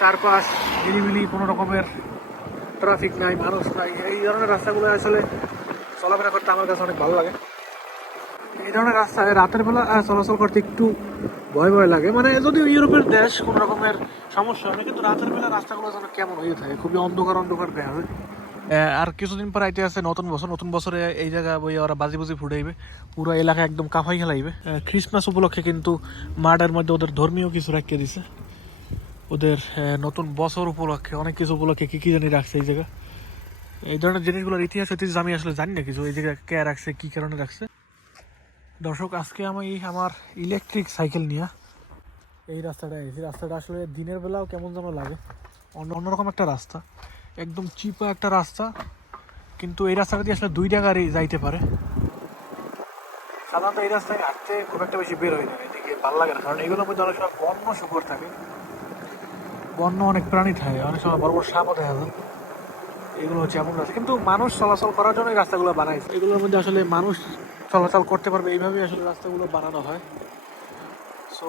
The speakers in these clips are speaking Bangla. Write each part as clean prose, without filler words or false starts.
চারপাশ নিরিবিলি, কোনো রকমের ট্রাফিক নাই, মানুষ নাই। এই ধরনের রাস্তাগুলো আসলে চলাফেরা করতে আমার কাছে অনেক ভালো লাগে। এই ধরনের রাস্তায় রাতের বেলা চলাচল করতে একটু ভয় ভয় লাগে, মানে যদিও ইউরোপের দেশ, কোনো রকমের সমস্যা হয় না, কিন্তু রাতের বেলা রাস্তাগুলো যেন কেমন হয়ে থাকে, খুবই অন্ধকার অন্ধকার দেখা যায়। আর কিছুদিন পর আইতে আছে নতুন বছর। নতুন বছরে এই জায়গা বই ওরা বাজি বুজি ফুটাইবে, পুরো এলাকা একদম কাফাই খেলাইবে। ক্রিসমাস উপলক্ষে কিন্তু মাঠের মধ্যে ওদের ধর্মীয় কিছু রাখিয়ে দিছে। ওদের নতুন বছর উপলক্ষে অনেক কিছু উপলক্ষে কী কী জানি রাখছে এই জায়গা। এই ধরনের জিনিসগুলোর ইতিহাস আমি আসলে জানি না কিছু, এই জায়গা কে রাখছে, কী কারণে রাখছে। দর্শক, আজকে আমি আমার ইলেকট্রিক সাইকেল নিয়ে এই রাস্তাটা এসেছি। রাস্তাটা আসলে দিনের বেলাও কেমন যেন লাগে, অন্যরকম একটা রাস্তা, একদম চিপা একটা রাস্তা, কিন্তু এই রাস্তাটা দিয়ে আসলে দুইটা গাড়ি যাইতে পারে। সাধারণত এই রাস্তায় হাঁটতে খুব একটা বেশি বের হয় না, এদিকে ভালো লাগে না, কারণ এগুলোর মধ্যে অনেক সময় বন্য শুকর থাকে, বন্য অনেক প্রাণী থাকে, অনেক সময় বড় বড় সাপও দেখা যায়। এগুলো হচ্ছে এমন রাস্তা, কিন্তু মানুষ চলাচল করার জন্য এই রাস্তাগুলো বানাইছে। এগুলোর মধ্যে আসলে মানুষ চলাচল করতে পারবে, এইভাবেই আসলে রাস্তাগুলো বানানো হয়। সো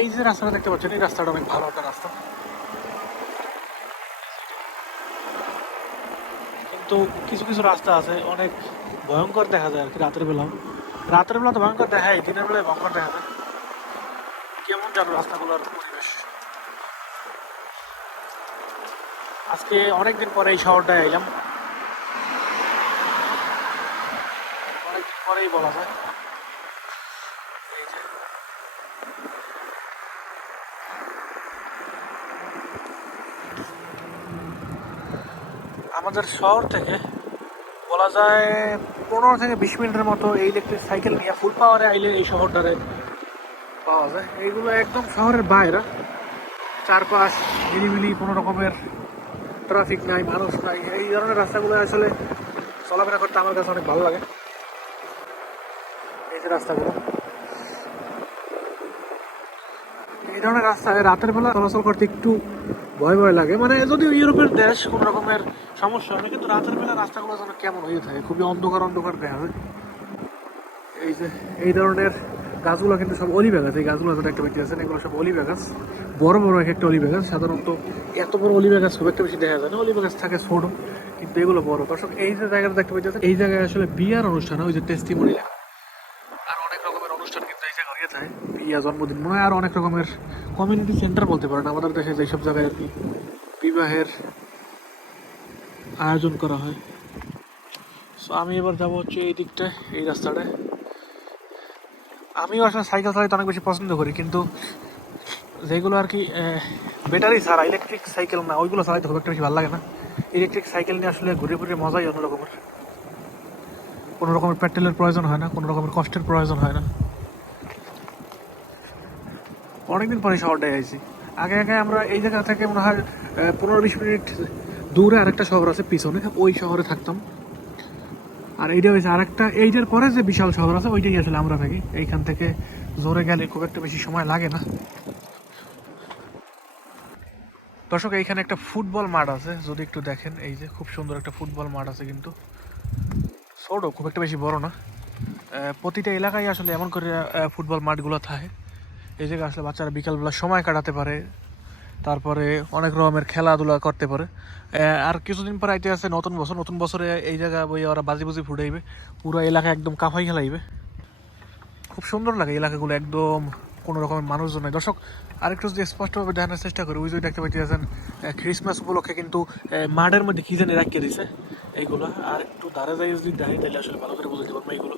এই যে রাস্তাটা দেখতে পাচ্ছেন, এই রাস্তাটা অনেক ভালো একটা রাস্তা, কিন্তু কিছু কিছু রাস্তা আছে অনেক ভয়ঙ্কর দেখা যায় আর কি। রাতের বেলা তো ভয়ঙ্কর দেখায়, দিনের বেলায় ভয়ঙ্কর দেখা যায়। কেমন জানো রাস্তাগুলোর পরিবেশ। আজকে অনেকদিন পরে এই শহরটায় এলাম, অনেকদিন পরেই বলা যায়। এই যে আমাদের শহর থেকে বলা যায় 15 থেকে 20 মিনিটের মতো এই ইলেকট্রিক সাইকেল নিয়ে ফুল পাওয়ারে আইলে এই শহরটারে পাওয়া যায়। এইগুলো একদম শহরের বাইরে, চারপাশ নিরিবিলি, কোনো রকমের ট্রাফিক নাই, মানুষ নাই। এই ধরনের রাস্তাগুলো আসলে চলাফেরা করতে আমার কাছে অনেক ভালো লাগে। এই যে রাস্তাগুলো, এই ধরনের রাস্তায় রাতের বেলা চলাচল করতে একটু ভয় ভয় লাগে, মানে যদিও ইউরোপের দেশ, কোনো রকমের সমস্যা হয় না, কিন্তু রাতের বেলা রাস্তাগুলো যেন কেমন হয়ে থাকে, খুবই অন্ধকার অন্ধকার দেখা যায়। এই যে এই ধরনের গাছগুলো কিন্তু সব অলিভা গাছ। এই গাছগুলো দেখতে পাচ্ছেন, এগুলো সব অলিভা গাছ, বড় বড় এক একটা অলিভা গাছ। সাধারণত এত বড় অলিভা গাছ খুব একটা বেশি দেখা যায় না, অলিভা গাছ থাকে ছোট, কিন্তু এগুলো বড়। দর্শক, এই যে জায়গাটা দেখতে পাচ্ছেন, এই জায়গায় আসলে বিয়ার অনুষ্ঠান হয়, ওই যে টেস্টিমনি লেখা, আর অনেক রকমের অনুষ্ঠান কিন্তু এই জায়গায় হয়ে থাকে। বিয়া, জন্মদিন, মনে হয় আর অনেক রকমের কমিউনিটি সেন্টার বলতে পারেন আমাদের দেশে যেসব জায়গায় আর কি বিবাহের আয়োজন করা হয়। সো আমি এবার যাবো হচ্ছে এই দিকটায়, এই রাস্তাটায়। আমিও আসলে সাইকেল চালাতে অনেক বেশি পছন্দ করি, কিন্তু যেগুলো আর কি ব্যাটারি ছাড়া, ইলেকট্রিক সাইকেল না, ওইগুলো চালাইতে খুব একটা বেশি ভালো লাগে না। ইলেকট্রিক সাইকেল নিয়ে আসলে ঘুরে ঘুরে মজাই অন্য রকমের, কোনো রকমের পেট্রোলের প্রয়োজন হয় না, কোনো রকমের কষ্টের প্রয়োজন হয় না। অনেকদিন পরে শহরটায় আইছি। আগে আগে আমরা এই জায়গা থেকে মনে হয় 15-20 মিনিট দূরে আরেকটা শহর আছে পিছনে, ওই শহরে থাকতাম। আর এইটা হয়েছে আরেকটা, এইটার পরে যে বিশাল শহর আছে ওইটাই আসলে আমরা থাকি। এইখান থেকে জোরে গেলে খুব একটা বেশি সময় লাগে না। দর্শক, এইখানে একটা ফুটবল মাঠ আছে, যদি একটু দেখেন, এই যে খুব সুন্দর একটা ফুটবল মাঠ আছে, কিন্তু ছোট, খুব একটা বেশি বড় না। প্রতিটা এলাকায় আসলে এমন করে ফুটবল মাঠগুলো থাকে, এই জায়গায় আসলে বাচ্চারা বিকালবেলা সময় কাটাতে পারে, তারপরে অনেক রকমের খেলাধুলা করতে পারে। আর কিছুদিন পর আইতে আছে নতুন বছর। নতুন বছরে এই জায়গা বই ওরা বাজি বুজি ফুটাইবে, পুরো এলাকা একদম কাফাই খেলাইবে। খুব সুন্দর লাগে এলাকাগুলো, একদম কোনো রকমের মানুষজন নাই। দর্শক, আরেকটু যদি স্পষ্টভাবে দেখানোর চেষ্টা করি, ওই যে দেখতে পাচ্ছেন ক্রিসমাস উপলক্ষে কিন্তু মাঠের মধ্যে কি জানি রাখিয়ে দিছে এইগুলো। আর একটু ধারে যাই যদি দেখি, তাহলে আসলে ভালো করে বুঝতে পারবো। এইগুলো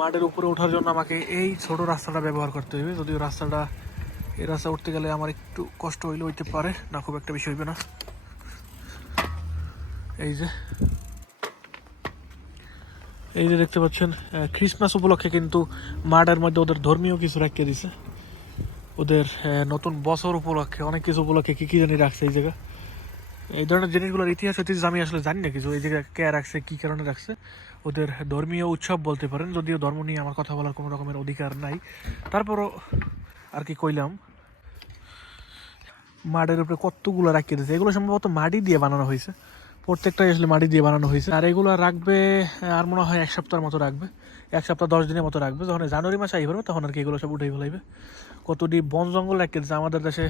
মাঠের উপরে ওঠার জন্য আমাকে এই ছোট রাস্তাটা ব্যবহার করতে হবে, যদিও এই রাস্তা উঠতে গেলে আমার একটু কষ্ট হইলে হইতে পারে না, খুব একটা বেশি হইবে না। এই যে দেখতে পাচ্ছেন, ক্রিসমাস উপলক্ষে কিন্তু মাঠের মধ্যে ওদের ধর্মীয় কিছু রাখিয়ে দিছে। ওদের নতুন বছর উপলক্ষে অনেক কিছু উপলক্ষে কী কী জানি রাখছে এই জায়গা। এই ধরনের জিনিসগুলোর ইতিহাস আমি আসলে জানি না কিছু, এই জায়গা কে রাখছে, কী কারণে রাখছে। ওদের ধর্মীয় উৎসব বলতে পারেন, যদিও ধর্ম নিয়ে আমার কথা বলার কোনো রকমের অধিকার নাই, তারপরও আর কি কইলাম। মাটির উপরে কতগুলো রাখিয়ে দিয়েছে, এগুলো সম্ভবত মাটি দিয়ে বানানো হয়েছে, প্রত্যেকটাই আসলে মাটি দিয়ে বানানো হয়েছে। আর এগুলো রাখবে আর মনে হয় 1 সপ্তাহের মতো রাখবে, 1 সপ্তাহ 10 দিনের মতো রাখবে। যখন জানুয়ারি মাসে আইবে তখন আর কি এগুলো সব উঠেই ফেলাইবে। কতটি বন জঙ্গল রাখিয়ে দিয়েছে, আমাদের দেশে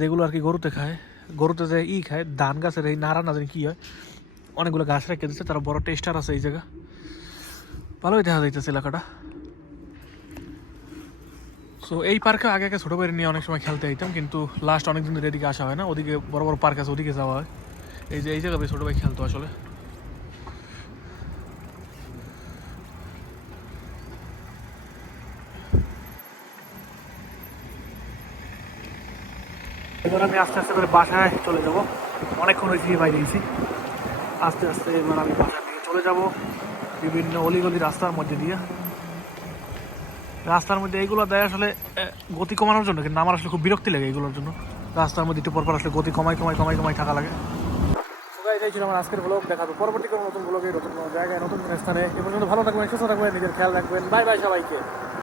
যেগুলো আর কি গরুতে খায়, গরুতে যে খায় ধান গাছের এই নাড়া না জানি কী হয়, অনেকগুলো গাছ রেখে দিচ্ছে, তারা বড় টেস্টার আছে এই জায়গা। ভালোই দেখা যাইতেছে এলাকাটা। সো এই পার্কে আগে আগে ছোটো বাইরে নিয়ে অনেক সময় খেলতে আইতাম, কিন্তু লাস্ট অনেক দিন ধরে এদিকে আসা হয় না। ওদিকে বড় বড় পার্ক আছে, ওদিকে যাওয়া হয়। এই যে এই জায়গায় ছোটো ভাই খেলতো আসলে। এবার আমি আস্তে আস্তে করে বাসায় চলে যাব। অনেকক্ষণ হয়েছি বাইরে গেছি। আস্তে আস্তে এবার আমি বাসার দিকে চলে যাব, বিভিন্ন অলিগলি রাস্তার মধ্যে দিয়ে। রাস্তার মধ্যে এইগুলো দেয় আসলে গতি কমানোর জন্য, কিন্তু আমার আসলে খুব বিরক্তি লাগে এইগুলোর জন্য। রাস্তার মধ্যে একটু পরপর আসলে গতি কমাই কমাই কমাই কমাই থাকা লাগে। এটাই ছিল আমার আজকের ব্লগ। দেখাবো পরবর্তী কোনো নতুন ব্লগে, নতুন কোনো জায়গায়, নতুন কোনো স্থানে। এ পর্যন্ত ভালো থাকবেন, সুস্থ থাকবেন, নিজের খেয়াল রাখবেন। বাই বাই সবাইকে।